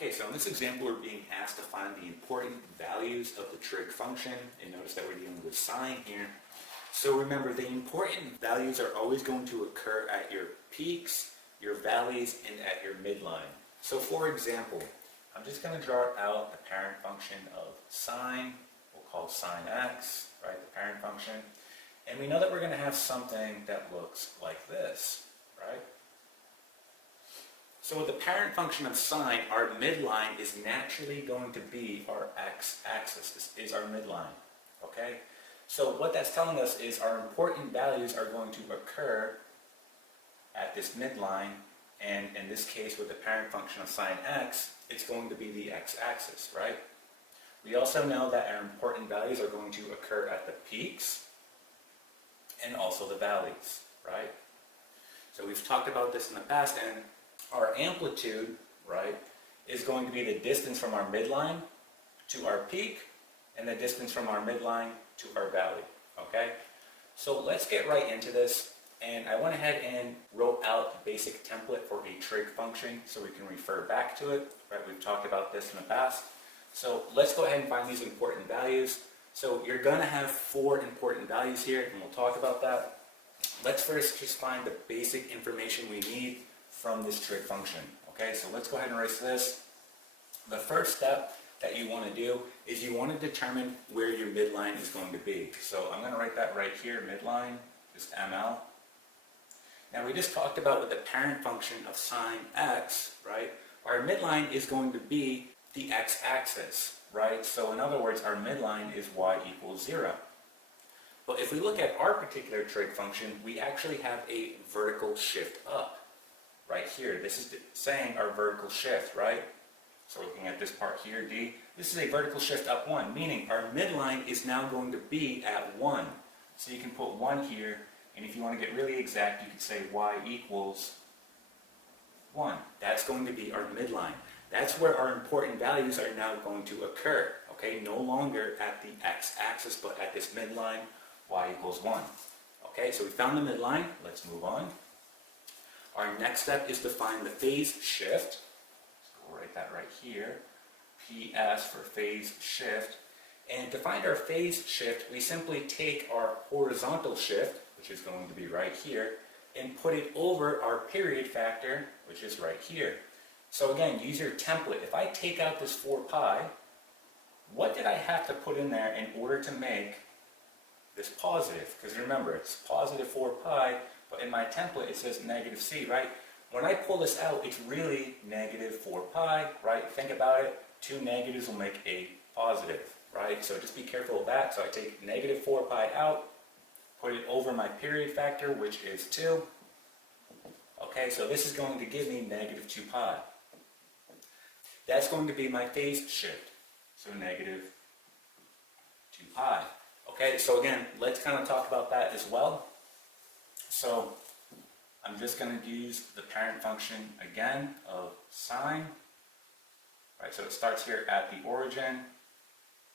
Okay, so in this example, we're being asked to find the important values of the trig function, and notice that we're dealing with sine here. So remember, the important values are always going to occur at your peaks, your valleys, and at your midline. So for example, I'm just going to draw out the parent function of sine. We'll call sine x, right, the parent function. And we know that we're going to have something that looks like this, right? So with the parent function of sine, our midline is naturally going to be our x-axis. This is our midline, okay? So what that's telling us is our important values are going to occur at this midline, and in this case with the parent function of sine x, it's going to be the x-axis, right? We also know that our important values are going to occur at the peaks and also the valleys, right? So we've talked about this in the past, and our amplitude, right, is going to be the distance from our midline to our peak and the distance from our midline to our valley, okay? So let's get right into this, and I went ahead and wrote out the basic template for a trig function so we can refer back to it, right? We've talked about this in the past. So let's go ahead and find these important values. So you're going to have 4 important values here, and we'll talk about that. Let's first just find the basic information we need from this trig function. Okay, so let's go ahead and erase this. The first step that you want to do is you want to determine where your midline is going to be. So I'm going to write that right here, midline, just ML. Now we just talked about with the parent function of sine x, right? Our midline is going to be the x-axis, right? So in other words, our midline is y equals 0. But if we look at our particular trig function, we actually have a vertical shift up. Right here, this is saying our vertical shift, right? So looking at this part here, D, this is a vertical shift up 1, meaning our midline is now going to be at 1. So you can put 1 here, and if you want to get really exact, you could say y equals 1. That's going to be our midline. That's where our important values are now going to occur, okay? No longer at the x-axis, but at this midline, y equals 1. Okay, so we found the midline. Let's move on. Our next step is to find the phase shift. So we'll write that right here. PS for phase shift. And to find our phase shift, we simply take our horizontal shift, which is going to be right here, and put it over our period factor, which is right here. So again, use your template. If I take out this 4 pi, what did I have to put in there in order to make this positive? Because remember, it's positive 4 pi, but in my template it says negative c, right? When I pull this out, it's really negative 4 pi, right? Think about it. 2 negatives will make a positive, right? So just be careful of that. So I take negative 4 pi out, put it over my period factor, which is 2. Okay, so this is going to give me negative 2 pi. That's going to be my phase shift. So negative 2 pi. Okay, so again, let's kind of talk about that as well. So I'm just going to use the parent function again of sine. Right, so it starts here at the origin,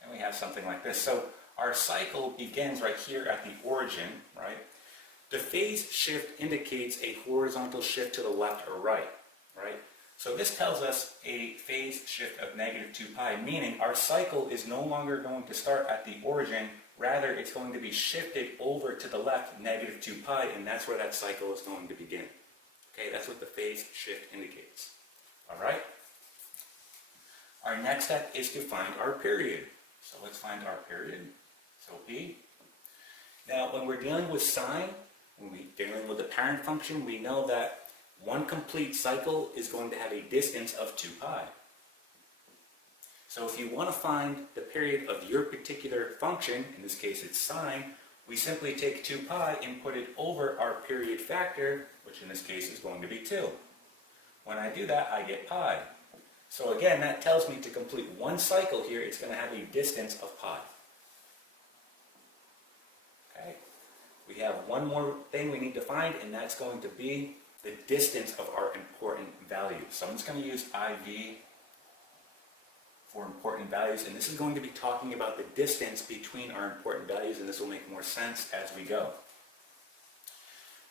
and we have something like this. So our cycle begins right here at the origin, right? The phase shift indicates a horizontal shift to the left or right, right? So this tells us a phase shift of negative 2 pi, meaning our cycle is no longer going to start at the origin. Rather, it's going to be shifted over to the left, negative 2 pi, and that's where that cycle is going to begin. Okay, that's what the phase shift indicates. All right? Our next step is to find our period. So let's find our period. So P. Now, when we're dealing with sine, when we're dealing with the parent function, we know that one complete cycle is going to have a distance of 2 pi. So if you want to find the period of your particular function, in this case it's sine, we simply take 2 pi and put it over our period factor, which in this case is going to be 2. When I do that, I get pi. So again, that tells me to complete one cycle here, it's going to have a distance of pi. Okay. We have one more thing we need to find, and that's going to be the distance of our important value. So I'm just going to use IV for important values, and this is going to be talking about the distance between our important values, and this will make more sense as we go.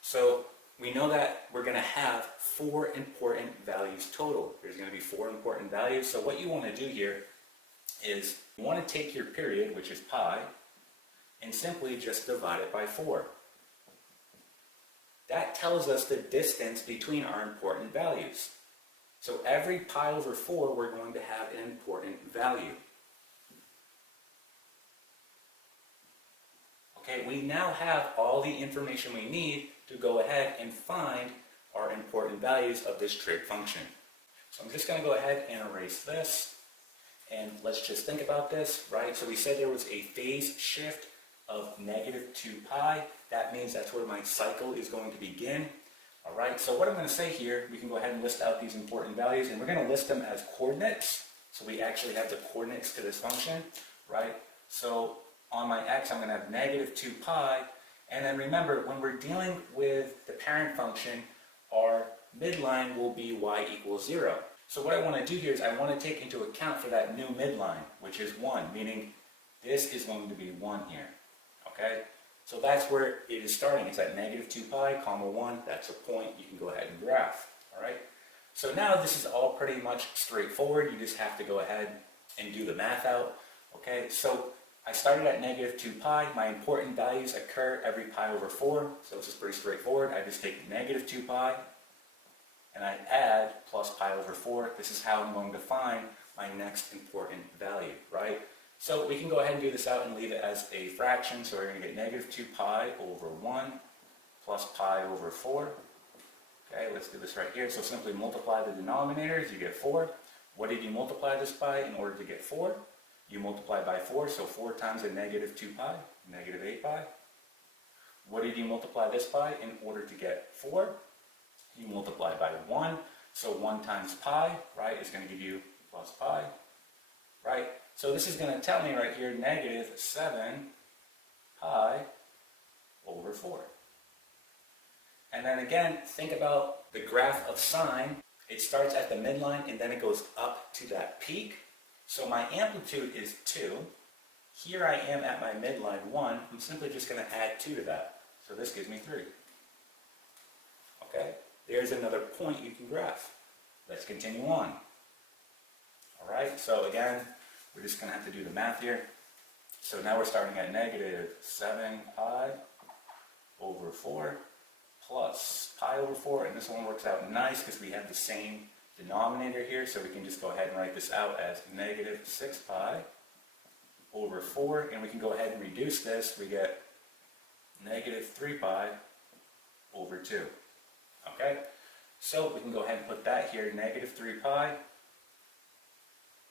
So we know that we're going to have 4 important values total. There's going to be 4 important values. So what you want to do here is you want to take your period, which is pi, and simply just divide it by 4. That tells us the distance between our important values. So every pi over 4, we're going to have an important value. Okay, we now have all the information we need to go ahead and find our important values of this trig function. So I'm just going to go ahead and erase this. And let's just think about this, right? So we said there was a phase shift of -2 pi. That means that's where my cycle is going to begin. All right, so what I'm going to say here, we can go ahead and list out these important values, and we're going to list them as coordinates. So we actually have the coordinates to this function, right? So on my x, I'm going to have -2 pi. And then remember, when we're dealing with the parent function, our midline will be y equals 0. So what I want to do here is I want to take into account for that new midline, which is 1, meaning this is going to be 1 here. Okay? So that's where it is starting. It's at -2 pi, comma 1. That's a point you can go ahead and graph. All right? So now this is all pretty much straightforward. You just have to go ahead and do the math out. Okay? So I started at -2 pi. My important values occur every pi over 4. So this is pretty straightforward. I just take -2 pi and I add plus pi over 4. This is how I'm going to find my next important value, right? So we can go ahead and do this out and leave it as a fraction. So we're going to get -2 pi over 1 plus pi over 4. Okay, let's do this right here. So simply multiply the denominators, you get 4. What did you multiply this by in order to get 4? You multiply by 4, so 4 times a -2 pi, -8 pi. What did you multiply this by in order to get 4? You multiply by 1, so 1 times pi, right, is going to give you plus pi, right? So this is going to tell me right here, -7 pi over 4. And then again, think about the graph of sine. It starts at the midline and then it goes up to that peak. So my amplitude is 2. Here I am at my midline 1. I'm simply just going to add 2 to that. So this gives me 3. Okay? There's another point you can graph. Let's continue on. Alright, so again, we're just going to have to do the math here. So now we're starting at -7 pi over 4 plus pi over 4. And this one works out nice because we have the same denominator here, so we can just go ahead and write this out as -6 pi over 4, and we can go ahead and reduce this. We get -3 pi over 2. Okay, so we can go ahead and put that here, -3 pi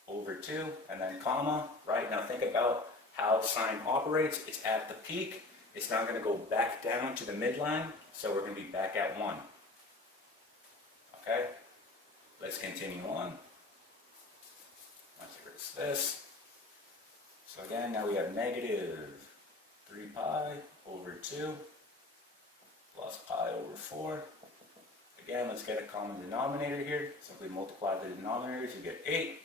over 2, and then comma, right? Now think about how sine operates. It's at the peak. It's now going to go back down to the midline, so we're going to be back at 1. Okay? Let's continue on. Let's erase this. So again, now we have -3 pi over 2 plus pi over 4. Again, let's get a common denominator here. Simply multiply the denominators, you get 8.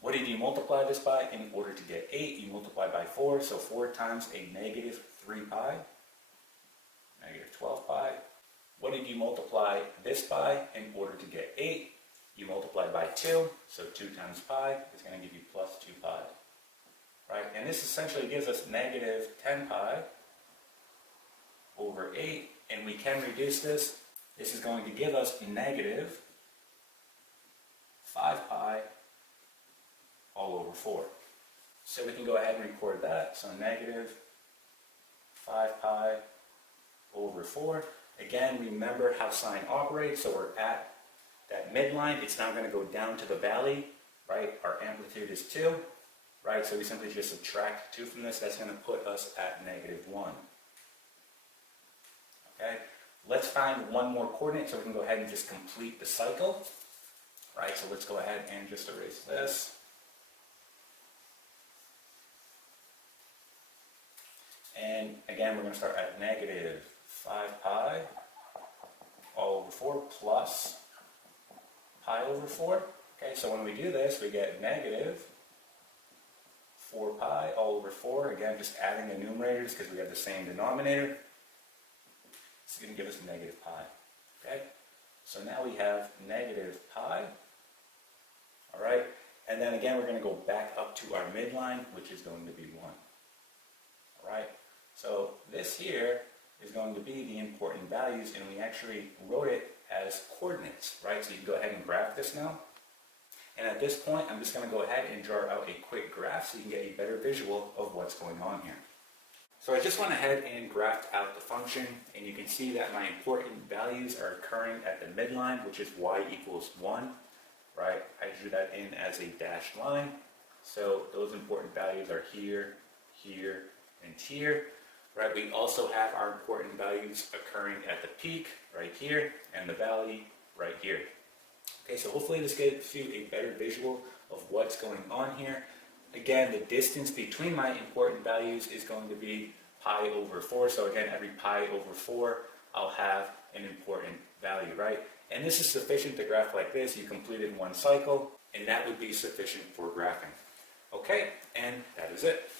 What did you multiply this by in order to get 8? You multiply by 4, so 4 times a -3 pi, -12 pi. What did you multiply this by in order to get 8? You multiply by 2, so 2 times pi is going to give you plus 2 pi. Right? And this essentially gives us -10 pi over 8, and we can reduce this. This is going to give us -5 pi all over 4. So we can go ahead and record that. So -5 pi over 4. Again, remember how sine operates, so we're at that midline. It's now going to go down to the valley, right? Our amplitude is 2, right? So we simply just subtract 2 from this. That's going to put us at -1. Okay? Let's find one more coordinate so we can go ahead and just complete the cycle. Right? So let's go ahead and just erase this. And again, we're going to start at -5 pi all over 4 plus pi over 4. Okay, so when we do this, we get -4 pi all over 4. Again, just adding the numerators because we have the same denominator. This is going to give us negative pi. Okay? So now we have negative pi. All right? And then again, we're going to go back up to our midline, which is going to be 1. All right? So this here is going to be the important values, and we actually wrote it as coordinates, right? So you can go ahead and graph this now. And at this point, I'm just going to go ahead and draw out a quick graph so you can get a better visual of what's going on here. So I just went ahead and graphed out the function, and you can see that my important values are occurring at the midline, which is y equals 1, right? I drew that in as a dashed line. So those important values are here, here, and here, right? We also have our important values occurring at the peak right here and the valley right here. Okay, so hopefully this gives you a better visual of what's going on here. Again, the distance between my important values is going to be pi over 4. So again, every pi over 4, I'll have an important value, right? And this is sufficient to graph like this. You completed one cycle, and that would be sufficient for graphing. Okay, and that is it.